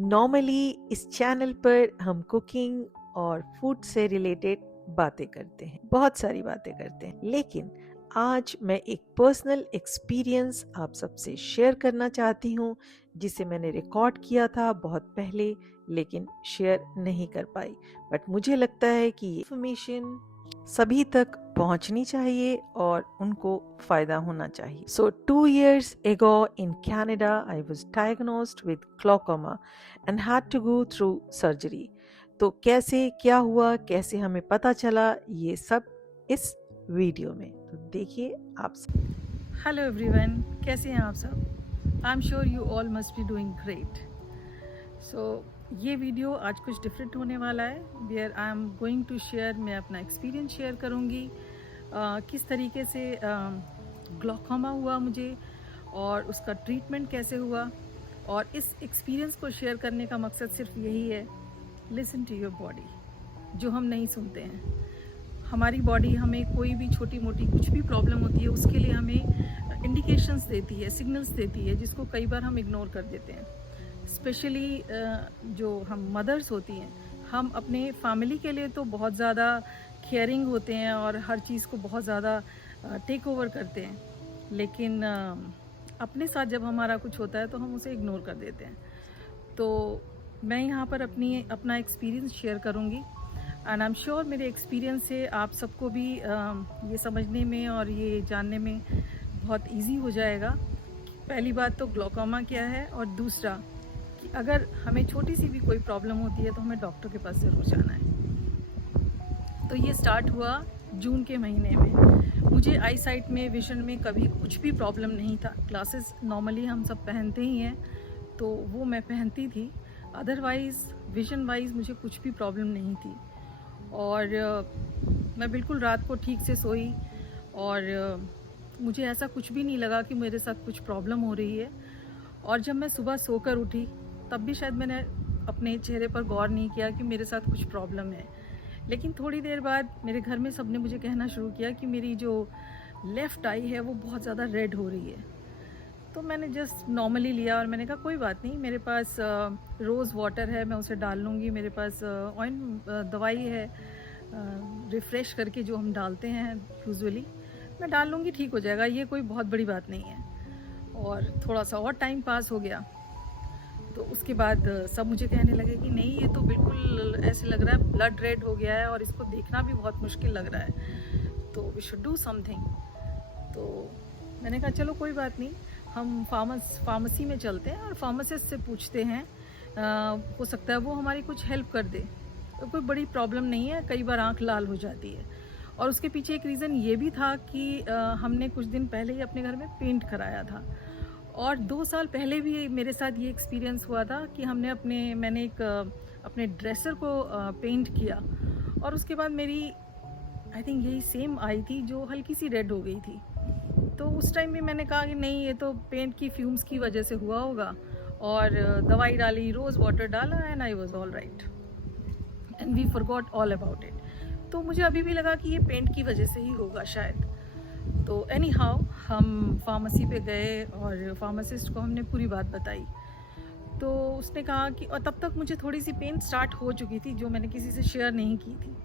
Normally इस channel पर हम कुकिंग और फूड से रिलेटेड बातें करते हैं, बहुत सारी बातें करते हैं, लेकिन आज मैं एक पर्सनल एक्सपीरियंस आप सबसे शेयर करना चाहती हूँ जिसे मैंने रिकॉर्ड किया था बहुत पहले लेकिन शेयर नहीं कर पाई। बट मुझे लगता है कि ये इंफॉर्मेशन सभी तक पहुंचनी चाहिए और उनको फायदा होना चाहिए। सो 2 years ago in Canada, I was diagnosed with glaucoma and had to go through surgery. तो कैसे क्या हुआ, कैसे हमें पता चला, ये सब इस वीडियो में तो देखिए आप सब। हेलो एवरीवन, कैसे हैं आप सब? I am sure you all must be doing great. So ये वीडियो आज कुछ डिफरेंट होने वाला है, where I am going to share. मैं अपना एक्सपीरियंस शेयर करूँगी, किस तरीके से ग्लॉकोमा हुआ मुझे और उसका ट्रीटमेंट कैसे हुआ। और इस एक्सपीरियंस को शेयर करने का मकसद सिर्फ यही है, लिसन टू योर बॉडी, जो हम नहीं सुनते हैं। हमारी बॉडी हमें कोई भी छोटी मोटी कुछ भी प्रॉब्लम होती है उसके लिए हमें इंडिकेशंस देती है, सिग्नल्स देती है, जिसको कई बार हम इग्नोर कर देते हैं। स्पेशली जो हम मदर्स होती हैं, हम अपने फैमिली के लिए तो बहुत ज़्यादा केयरिंग होते हैं और हर चीज़ को बहुत ज़्यादा टेक ओवर करते हैं, लेकिन अपने साथ जब हमारा कुछ होता है तो हम उसे इग्नोर कर देते हैं। तो मैं यहाँ पर अपना एक्सपीरियंस शेयर करूँगी एंड आई एम श्योर मेरे एक्सपीरियंस से आप सबको भी ये समझने में और ये जानने में बहुत इजी हो जाएगा। पहली बात तो ग्लूकोमा क्या है, और दूसरा कि अगर हमें छोटी सी भी कोई प्रॉब्लम होती है तो हमें डॉक्टर के पास ज़रूर जाना है। तो ये स्टार्ट हुआ जून के महीने में। मुझे आई साइट में, विजन में कभी कुछ भी प्रॉब्लम नहीं था। ग्लासेस नॉर्मली हम सब पहनते ही हैं, तो वो मैं पहनती थी। अदरवाइज़ विजन वाइज मुझे कुछ भी प्रॉब्लम नहीं थी और मैं बिल्कुल रात को ठीक से सोई और मुझे ऐसा कुछ भी नहीं लगा कि मेरे साथ कुछ प्रॉब्लम हो रही है। और जब मैं सुबह सोकर उठी तब भी शायद मैंने अपने चेहरे पर गौर नहीं किया कि मेरे साथ कुछ प्रॉब्लम है। लेकिन थोड़ी देर बाद मेरे घर में सबने मुझे कहना शुरू किया कि मेरी जो लेफ़्ट आई है वो बहुत ज़्यादा रेड हो रही है। तो मैंने जस्ट नॉर्मली लिया और मैंने कहा कोई बात नहीं, मेरे पास रोज़ वाटर है, मैं उसे डाल लूँगी। मेरे पास दवाई है रिफ़्रेश करके जो हम डालते हैं यूजुअली, मैं डाल लूँगी, ठीक हो जाएगा, ये कोई बहुत बड़ी बात नहीं है। और थोड़ा सा और टाइम पास हो गया तो उसके बाद सब मुझे कहने लगे कि नहीं, ये तो बिल्कुल ऐसे लग रहा है ब्लड रेड हो गया है और इसको देखना भी बहुत मुश्किल लग रहा है, तो वी शुड डू समथिंग। तो मैंने कहा चलो कोई बात नहीं, हम फार्मेसी में चलते हैं और फार्मासिस्ट से पूछते हैं, हो सकता है वो हमारी कुछ हेल्प कर दे। तो कोई बड़ी प्रॉब्लम नहीं है, कई बार आंख लाल हो जाती है। और उसके पीछे एक रीज़न ये भी था कि हमने कुछ दिन पहले ही अपने घर में पेंट कराया था और 2 साल पहले भी मेरे साथ ये एक्सपीरियंस हुआ था कि मैंने एक अपने ड्रेसर को पेंट किया और उसके बाद मेरी आई थिंक यही सेम आई थी जो हल्की सी रेड हो गई थी। तो उस टाइम भी मैंने कहा कि नहीं, ये तो पेंट की फ्यूम्स की वजह से हुआ होगा, और दवाई डाली, रोज़ वाटर डाला and I was all right and we forgot all about it. तो मुझे अभी भी लगा कि ये पेंट की वजह से ही होगा शायद। तो एनी हाउ हम फार्मेसी पे गए और फार्मासिस्ट को हमने पूरी बात बताई। तो उसने कहा कि, और तब तक मुझे थोड़ी सी पेन स्टार्ट हो चुकी थी जो मैंने किसी से शेयर नहीं की थी।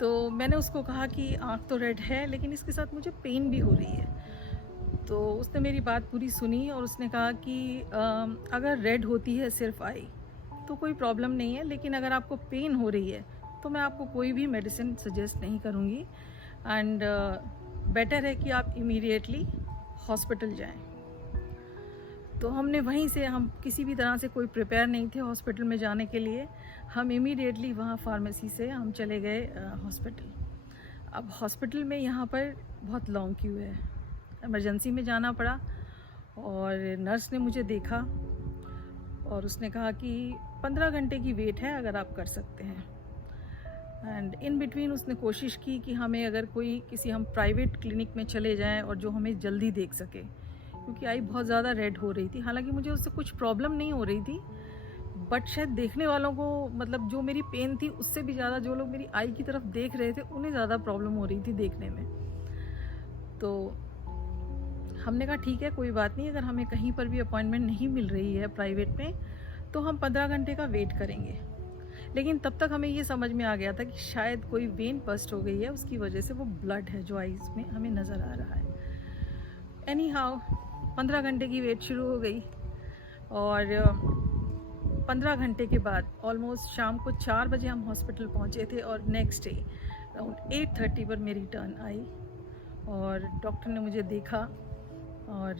तो मैंने उसको कहा कि आँख तो रेड है लेकिन इसके साथ मुझे पेन भी हो रही है। तो उसने मेरी बात पूरी सुनी और उसने कहा कि अगर रेड होती है सिर्फ आई तो कोई प्रॉब्लम नहीं है, लेकिन अगर आपको पेन हो रही है तो मैं आपको कोई भी मेडिसिन सजेस्ट नहीं करूँगी एंड बेटर है कि आप इमीडिएटली हॉस्पिटल जाएं। तो हमने वहीं से, हम किसी भी तरह से कोई प्रिपेयर नहीं थे हॉस्पिटल में जाने के लिए, हम इमीडिएटली वहाँ फार्मेसी से हम चले गए हॉस्पिटल। अब हॉस्पिटल में यहाँ पर बहुत लॉन्ग क्यू है, इमरजेंसी में जाना पड़ा और नर्स ने मुझे देखा और उसने कहा कि 15 घंटे की वेट है अगर आप कर सकते हैं। एंड इन बिटवीन उसने कोशिश की कि हमें अगर हम प्राइवेट क्लिनिक में चले जाएं और जो हमें जल्दी देख सके, क्योंकि आई बहुत ज़्यादा रेड हो रही थी। हालांकि मुझे उससे कुछ प्रॉब्लम नहीं हो रही थी, बट शायद देखने वालों को, मतलब जो मेरी पेन थी उससे भी ज़्यादा जो लोग मेरी आई की तरफ देख रहे थे उन्हें ज़्यादा प्रॉब्लम हो रही थी देखने में। तो हमने कहा ठीक है, कोई बात नहीं, अगर हमें कहीं पर भी अपॉइंटमेंट नहीं मिल रही है प्राइवेट में तो हम 15 घंटे का वेट करेंगे। लेकिन तब तक हमें ये समझ में आ गया था कि शायद कोई वेन बस्ट हो गई है, उसकी वजह से वो ब्लड है जो आईज में हमें नज़र आ रहा है। एनी हाउ 15 घंटे की वेट शुरू हो गई और 15 घंटे के बाद ऑलमोस्ट शाम को 4 बजे हम हॉस्पिटल पहुंचे थे और नेक्स्ट डे अराउंड 8:30 पर मेरी टर्न आई और डॉक्टर ने मुझे देखा और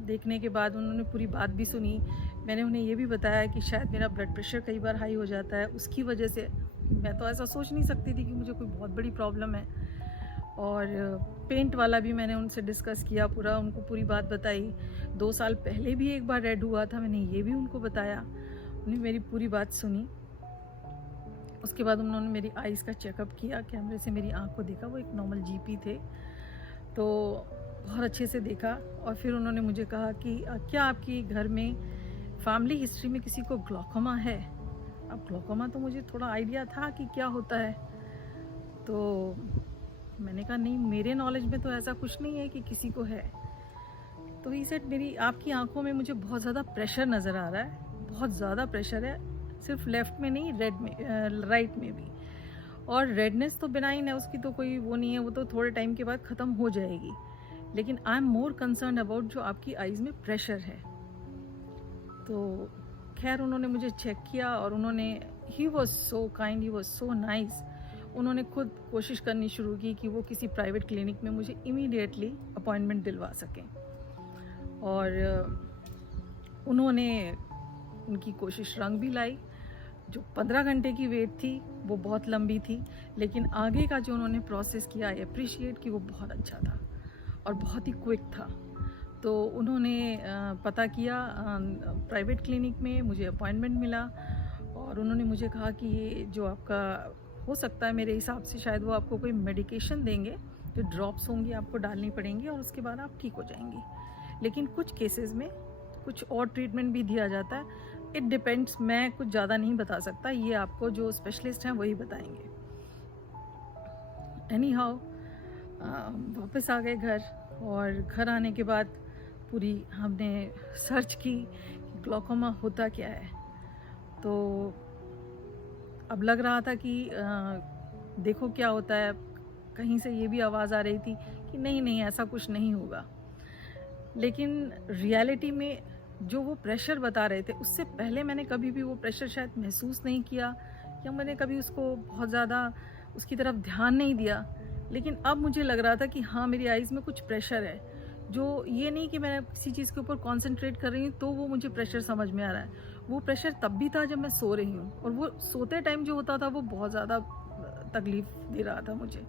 देखने के बाद उन्होंने पूरी बात भी सुनी। मैंने उन्हें ये भी बताया कि शायद मेरा ब्लड प्रेशर कई बार हाई हो जाता है, उसकी वजह से मैं तो ऐसा सोच नहीं सकती थी कि मुझे कोई बहुत बड़ी प्रॉब्लम है। और पेंट वाला भी मैंने उनसे डिस्कस किया, पूरा उनको पूरी बात बताई। 2 साल पहले भी एक बार रेड हुआ था, मैंने ये भी उनको बताया। उन्होंने मेरी पूरी बात सुनी। उसके बाद उन्होंने मेरी आइज़ का चेकअप किया, कैमरे से मेरी आँख को देखा, वो एक नॉर्मल जीपी थे, तो बहुत अच्छे से देखा। और फिर उन्होंने मुझे कहा कि क्या आपकी घर में फैमिली हिस्ट्री में किसी को ग्लूकोमा है? अब ग्लूकोमा तो मुझे थोड़ा आइडिया था कि क्या होता है, तो मैंने कहा नहीं, मेरे नॉलेज में तो ऐसा कुछ नहीं है कि किसी को है। तो ही सेड मेरी आपकी आंखों में मुझे बहुत ज़्यादा प्रेशर नज़र आ रहा है, बहुत ज़्यादा प्रेशर है, सिर्फ लेफ़्ट में नहीं, रेड में, राइट में भी। और रेडनेस तो बिनाइन है, उसकी तो कोई वो नहीं है, वो तो थोड़े टाइम के बाद ख़त्म हो जाएगी। लेकिन I am more concern about जो आपकी आइज़ में प्रेशर है। तो खैर उन्होंने मुझे चेक किया और उन्होंने, he was so kind, he was so nice. उन्होंने खुद कोशिश करनी शुरू की कि वो किसी प्राइवेट क्लिनिक में मुझे इमीडिएटली अपॉइंटमेंट दिलवा सकें। और उन्होंने उनकी कोशिश रंग भी लाई। जो 15 घंटे की वेट थी वो बहुत लंबी थी, लेकिन आगे का जो उन्होंने प्रोसेस किया, आई अप्रिशिएट कि वो बहुत अच्छा था और बहुत ही क्विक था। तो उन्होंने पता किया प्राइवेट क्लिनिक में, मुझे अपॉइंटमेंट मिला और उन्होंने मुझे कहा कि ये जो आपका हो सकता है, मेरे हिसाब से शायद वो आपको कोई मेडिकेशन देंगे, जो ड्रॉप्स होंगी आपको डालनी पड़ेंगी और उसके बाद आप ठीक हो जाएंगी। लेकिन कुछ केसेस में कुछ और ट्रीटमेंट भी दिया जाता है, इट डिपेंड्स। मैं कुछ ज़्यादा नहीं बता सकता, ये आपको जो स्पेशलिस्ट हैं वही बताएंगे। एनी हाउ वापस आ गए घर और घर आने के बाद पूरी हमने सर्च की कि ग्लूकोमा होता क्या है। तो अब लग रहा था कि देखो क्या होता है। कहीं से ये भी आवाज़ आ रही थी कि नहीं ऐसा कुछ नहीं होगा। लेकिन रियलिटी में जो वो प्रेशर बता रहे थे, उससे पहले मैंने कभी भी वो प्रेशर शायद महसूस नहीं किया या मैंने कभी उसको बहुत ज़्यादा उसकी तरफ ध्यान नहीं दिया। लेकिन अब मुझे लग रहा था कि हाँ, मेरी आइज़ में कुछ प्रेशर है, जो ये नहीं कि मैं किसी चीज़ के ऊपर कॉन्सेंट्रेट कर रही हूँ तो वो मुझे प्रेशर समझ में आ रहा है। वो प्रेशर तब भी था जब मैं सो रही हूँ, और वो सोते टाइम जो होता था वो बहुत ज़्यादा तकलीफ़ दे रहा था मुझे,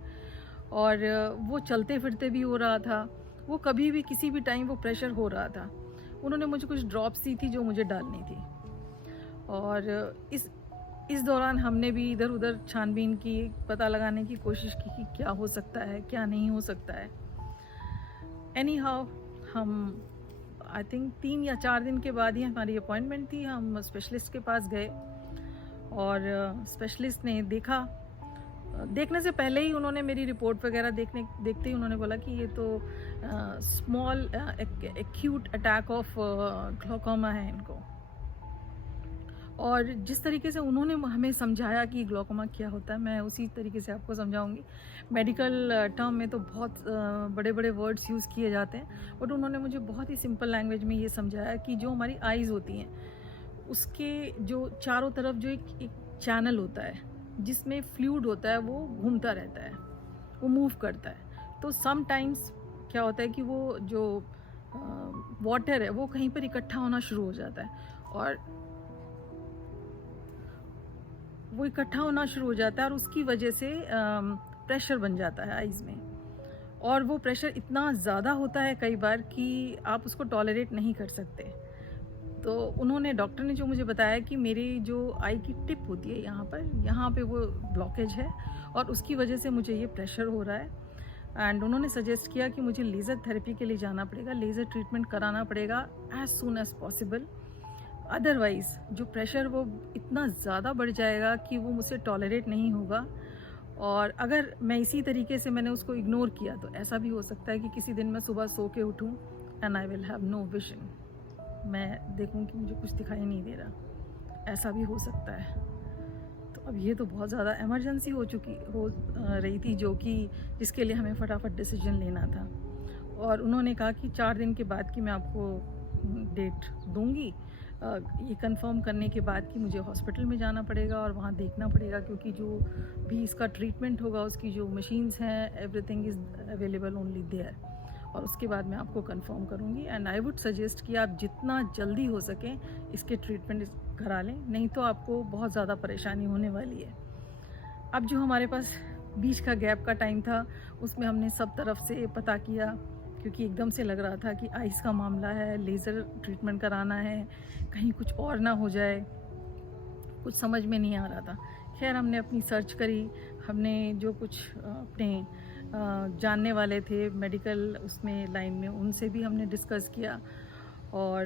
और वो चलते फिरते भी हो रहा था। वो कभी भी किसी भी टाइम वो प्रेशर हो रहा था। उन्होंने मुझे कुछ ड्रॉप्स दी थी जो मुझे डालनी थी, और इस दौरान हमने भी इधर उधर छानबीन की, पता लगाने की कोशिश की कि क्या हो सकता है, क्या नहीं हो सकता है। एनी हाउ हम आई थिंक 3 या 4 दिन के बाद ही हमारी अपॉइंटमेंट थी। हम स्पेशलिस्ट के पास गए और स्पेशलिस्ट ने देखने से पहले ही उन्होंने मेरी रिपोर्ट वगैरह देखते ही उन्होंने बोला कि ये तो small acute attack of glaucoma है इनको। और जिस तरीके से उन्होंने हमें समझाया कि ग्लूकोमा क्या होता है, मैं उसी तरीके से आपको समझाऊंगी। मेडिकल टर्म में तो बहुत बड़े बड़े वर्ड्स यूज़ किए जाते हैं, बट उन्होंने मुझे बहुत ही सिंपल लैंग्वेज में ये समझाया कि जो हमारी आइज़ होती हैं, उसके जो चारों तरफ जो एक चैनल होता है जिसमें फ्लूइड होता है, वो घूमता रहता है, वो मूव करता है। तो सम टाइम्स क्या होता है कि वो जो वाटर है वो कहीं पर इकट्ठा होना शुरू हो जाता है, और वो इकट्ठा होना शुरू हो जाता है और उसकी वजह से प्रेशर बन जाता है आइज़ में। और वो प्रेशर इतना ज़्यादा होता है कई बार कि आप उसको टॉलरेट नहीं कर सकते। तो उन्होंने, डॉक्टर ने जो मुझे बताया कि मेरी जो आई की टिप होती है यहाँ पे वो ब्लॉकेज है और उसकी वजह से मुझे ये प्रेशर हो रहा है। एंड उन्होंने सजेस्ट किया कि मुझे लेज़र थेरेपी के लिए जाना पड़ेगा, लेज़र ट्रीटमेंट कराना पड़ेगा as soon as possible. Otherwise जो प्रेशर वो इतना ज़्यादा बढ़ जाएगा कि वो मुझसे टॉलरेट नहीं होगा, और अगर मैं इसी तरीके से मैंने उसको इग्नोर किया तो ऐसा भी हो सकता है कि किसी दिन मैं सुबह सो के उठूँ and I will have no vision. मैं देखूं कि मुझे कुछ दिखाई नहीं दे रहा, ऐसा भी हो सकता है। तो अब ये तो बहुत ज़्यादा इमरजेंसी हो रही थी, जो कि जिसके लिए हमें फटाफट डिसीजन लेना था। और उन्होंने कहा कि 4 दिन के बाद की मैं आपको डेट दूंगी, ये कंफर्म करने के बाद कि मुझे हॉस्पिटल में जाना पड़ेगा और वहाँ देखना पड़ेगा, क्योंकि जो भी इसका ट्रीटमेंट होगा उसकी जो मशीन्स हैं, everything is available only there. और उसके बाद मैं आपको कंफर्म करूँगी। एंड आई वुड सजेस्ट कि आप जितना जल्दी हो सके इसके ट्रीटमेंट करा लें, नहीं तो आपको बहुत ज़्यादा परेशानी होने वाली है। अब जो हमारे पास बीच का गैप का टाइम था, उसमें हमने सब तरफ से पता किया, क्योंकि एकदम से लग रहा था कि आइस का मामला है, लेज़र ट्रीटमेंट कराना है, कहीं कुछ और ना हो जाए, कुछ समझ में नहीं आ रहा था। खैर हमने अपनी सर्च करी, हमने जो कुछ अपने जानने वाले थे मेडिकल उसमें लाइन में, उनसे भी हमने डिस्कस किया। और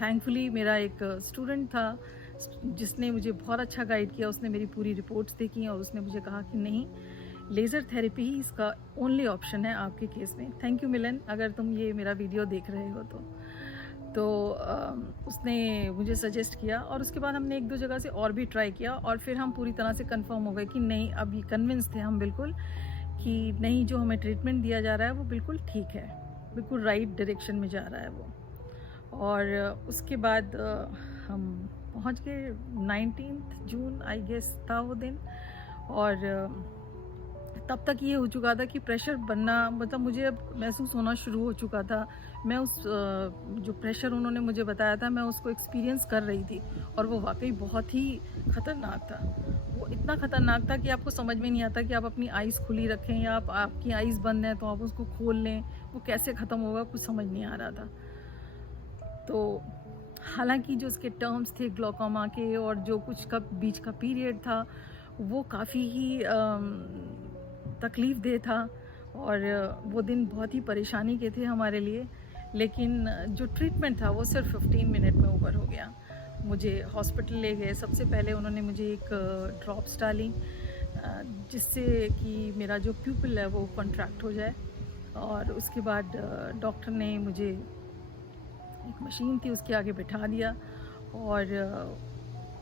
थैंकफुली मेरा एक स्टूडेंट था जिसने मुझे बहुत अच्छा गाइड किया। उसने मेरी पूरी रिपोर्ट्स देखी और उसने मुझे कहा कि नहीं, लेज़र थेरेपी ही इसका ओनली ऑप्शन है आपके केस में। थैंक यू मिलन, अगर तुम ये मेरा वीडियो देख रहे हो तो उसने मुझे सजेस्ट किया। और उसके बाद हमने 1-2 जगह से और भी ट्राई किया, और फिर हम पूरी तरह से कंफर्म हो गए कि नहीं, अभी कन्विंस थे हम बिल्कुल कि नहीं, जो हमें ट्रीटमेंट दिया जा रहा है वो बिल्कुल ठीक है, बिल्कुल राइट डायरेक्शन में जा रहा है वो। और उसके बाद हम पहुंच गए 19 जून आई गेस था वो दिन। और तब तक ये हो चुका था कि प्रेशर बनना, मतलब मुझे अब महसूस होना शुरू हो चुका था। मैं उस जो प्रेशर उन्होंने मुझे बताया था, मैं उसको एक्सपीरियंस कर रही थी, और वो वाकई बहुत ही ख़तरनाक था। वो इतना ख़तरनाक था कि आपको समझ में नहीं आता कि आप अपनी आइज़ खुली रखें या आपकी आइज़ बंद हैं तो आप उसको खोल लें, वो कैसे ख़त्म होगा कुछ समझ नहीं आ रहा था। तो हालांकि जो उसके टर्म्स थे ग्लोकोमा के, और जो कुछ का बीच का पीरियड था वो काफ़ी ही तकलीफ़ दे था, और वो दिन बहुत ही परेशानी के थे हमारे लिए। लेकिन जो ट्रीटमेंट था वो सिर्फ 15 मिनट में ओवर हो गया। मुझे हॉस्पिटल ले गए। सबसे पहले उन्होंने मुझे एक ड्रॉप्स डाली, जिससे कि मेरा जो प्यूपिल है वो कॉन्ट्रैक्ट हो जाए। और उसके बाद डॉक्टर ने मुझे एक मशीन थी उसके आगे बिठा दिया, और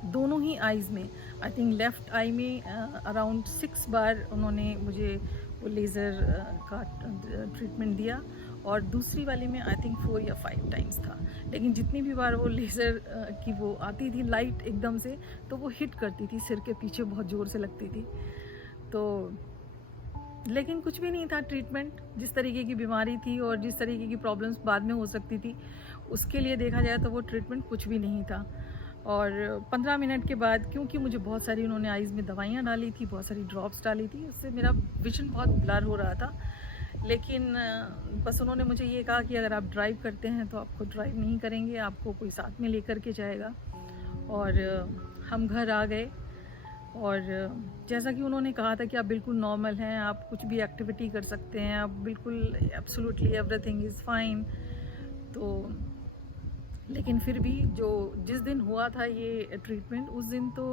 दोनों ही आइज़ में, आई थिंक लेफ़्ट आई में अराउंड 6 बार उन्होंने मुझे वो लेज़र का ट्रीटमेंट दिया, और दूसरी वाली में आई थिंक 4 या 5 टाइम्स था। लेकिन जितनी भी बार वो लेज़र की वो आती थी लाइट एकदम से, तो वो हिट करती थी सिर के पीछे, बहुत ज़ोर से लगती थी। तो लेकिन कुछ भी नहीं था ट्रीटमेंट। जिस तरीके की बीमारी थी और जिस तरीके की प्रॉब्लम्स बाद में हो सकती थी, उसके लिए देखा जाए तो वो ट्रीटमेंट कुछ भी नहीं था। और 15 मिनट के बाद, क्योंकि मुझे बहुत सारी उन्होंने आइज़ में दवाइयाँ डाली थी, बहुत सारी ड्रॉप्स डाली थी, उससे मेरा विजन बहुत ब्लर हो रहा था। लेकिन बस उन्होंने मुझे ये कहा कि अगर आप ड्राइव करते हैं तो आपको ड्राइव नहीं करेंगे, आपको कोई साथ में लेकर के जाएगा। और हम घर आ गए, और जैसा कि उन्होंने कहा था कि आप बिल्कुल नॉर्मल हैं, आप कुछ भी एक्टिविटी कर सकते हैं, आप बिल्कुल एब्सोल्युटली एवरीथिंग इज़ फाइन। तो लेकिन फिर भी जो जिस दिन हुआ था ये ट्रीटमेंट, उस दिन तो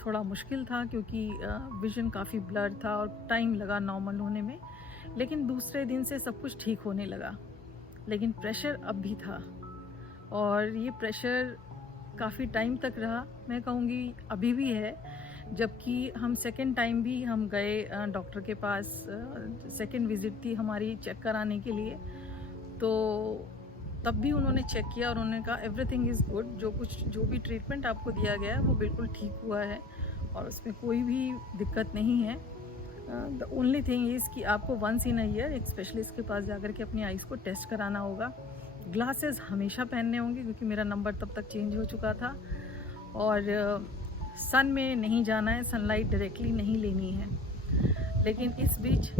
थोड़ा मुश्किल था, क्योंकि विज़न काफ़ी ब्लर था और टाइम लगा नॉर्मल होने में। लेकिन दूसरे दिन से सब कुछ ठीक होने लगा। लेकिन प्रेशर अब भी था, और ये प्रेशर काफ़ी टाइम तक रहा, मैं कहूँगी अभी भी है। जबकि हम सेकंड टाइम भी हम गए डॉक्टर के पास, सेकंड विज़िट थी हमारी चेक कराने के लिए। तो तब भी उन्होंने चेक किया और उन्होंने कहा एवरीथिंग इज़ गुड, जो भी ट्रीटमेंट आपको दिया गया है वो बिल्कुल ठीक हुआ है, और उसमें कोई भी दिक्कत नहीं है। द ओनली थिंग इज़ कि आपको वंस इन अ ईयर एक स्पेशलिस्ट के पास जाकर के अपनी आइज़ को टेस्ट कराना होगा। ग्लासेस हमेशा पहनने होंगे, क्योंकि मेरा नंबर तब तक चेंज हो चुका था। और सन में नहीं जाना है, सनलाइट डायरेक्टली नहीं लेनी है। लेकिन इस बीच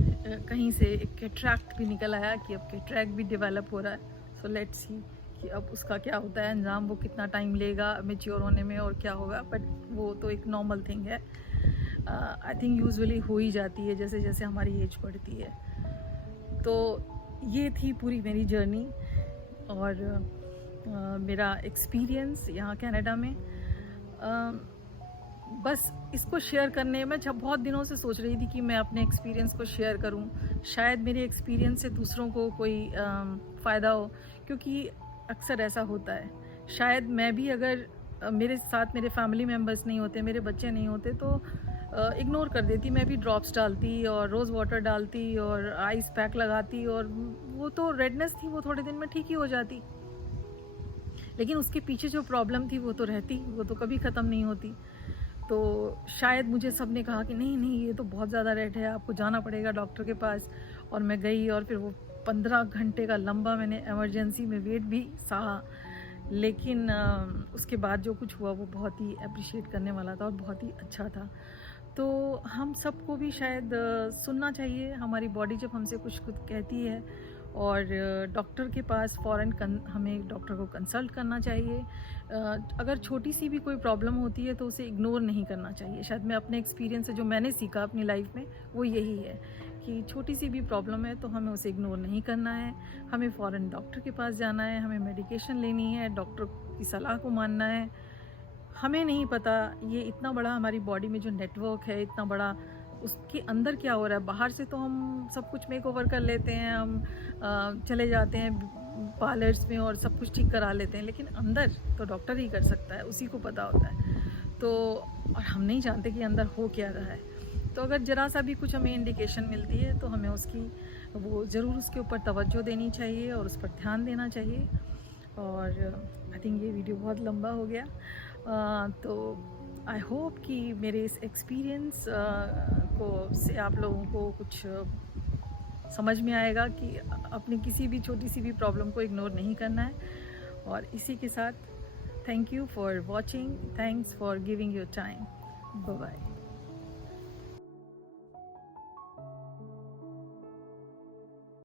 कहीं से एक कैटरैक्ट भी निकल आया कि अब कैटरैक्ट भी डेवलप हो रहा है। सो लेट्स सी कि अब उसका क्या होता है अंजाम, वो कितना टाइम लेगा मैच्योर होने में और क्या होगा। बट वो तो एक नॉर्मल थिंग है, आई थिंक यूजुअली हो ही जाती है जैसे जैसे हमारी एज बढ़ती है। तो ये थी पूरी मेरी जर्नी और मेरा एक्सपीरियंस यहाँ कनाडा में। बस इसको शेयर करने में जब बहुत दिनों से सोच रही थी कि मैं अपने एक्सपीरियंस को शेयर करूं, शायद मेरे एक्सपीरियंस से दूसरों को कोई फ़ायदा हो। क्योंकि अक्सर ऐसा होता है। शायद मैं भी अगर मेरे साथ मेरे फैमिली मेम्बर्स नहीं होते, मेरे बच्चे नहीं होते तो इग्नोर कर देती, मैं भी ड्रॉप्स डालती और रोज़ वाटर डालती और आइस पैक लगाती और वो तो रेडनेस थी वो थोड़े दिन में ठीक ही हो जाती। लेकिन उसके पीछे जो प्रॉब्लम थी वो तो रहती, वो तो कभी ख़त्म नहीं होती। तो शायद मुझे सब ने कहा कि नहीं नहीं ये तो बहुत ज़्यादा रेड है, आपको जाना पड़ेगा डॉक्टर के पास। और मैं गई और फिर वो 15 घंटे का लंबा मैंने इमरजेंसी में वेट भी सहा। लेकिन उसके बाद जो कुछ हुआ वो बहुत ही अप्रिशिएट करने वाला था और बहुत ही अच्छा था। तो हम सबको भी शायद सुनना चाहिए, हमारी बॉडी जब हमसे कुछ कुछ कहती है और डॉक्टर के पास फ़ौरन हमें डॉक्टर को कंसल्ट करना चाहिए। अगर छोटी सी भी कोई प्रॉब्लम होती है तो उसे इग्नोर नहीं करना चाहिए। शायद मैं अपने एक्सपीरियंस से जो मैंने सीखा अपनी लाइफ में वो यही है कि छोटी सी भी प्रॉब्लम है तो हमें उसे इग्नोर नहीं करना है, हमें फ़ौरन डॉक्टर के पास जाना है, हमें मेडिकेशन लेनी है, डॉक्टर की सलाह को मानना है। हमें नहीं पता ये इतना बड़ा हमारी बॉडी में जो नेटवर्क है इतना बड़ा, उसके अंदर क्या हो रहा है। बाहर से तो हम सब कुछ मेक ओवर कर लेते हैं, हम चले जाते हैं पार्लर्स में और सब कुछ ठीक करा लेते हैं, लेकिन अंदर तो डॉक्टर ही कर सकता है, उसी को पता होता है। तो और हम नहीं जानते कि अंदर हो क्या रहा है। तो अगर ज़रा सा भी कुछ हमें इंडिकेशन मिलती है तो हमें उसकी वो ज़रूर उसके ऊपर तवज्जो देनी चाहिए और उस पर ध्यान देना चाहिए। और आई थिंक ये वीडियो बहुत लंबा हो गया। तो आई होप कि मेरे इस एक्सपीरियंस को से आप लोगों को कुछ समझ में आएगा कि अपनी किसी भी छोटी सी भी प्रॉब्लम को इग्नोर नहीं करना है। और इसी के साथ thank you for watching, thanks for giving your time, bye bye.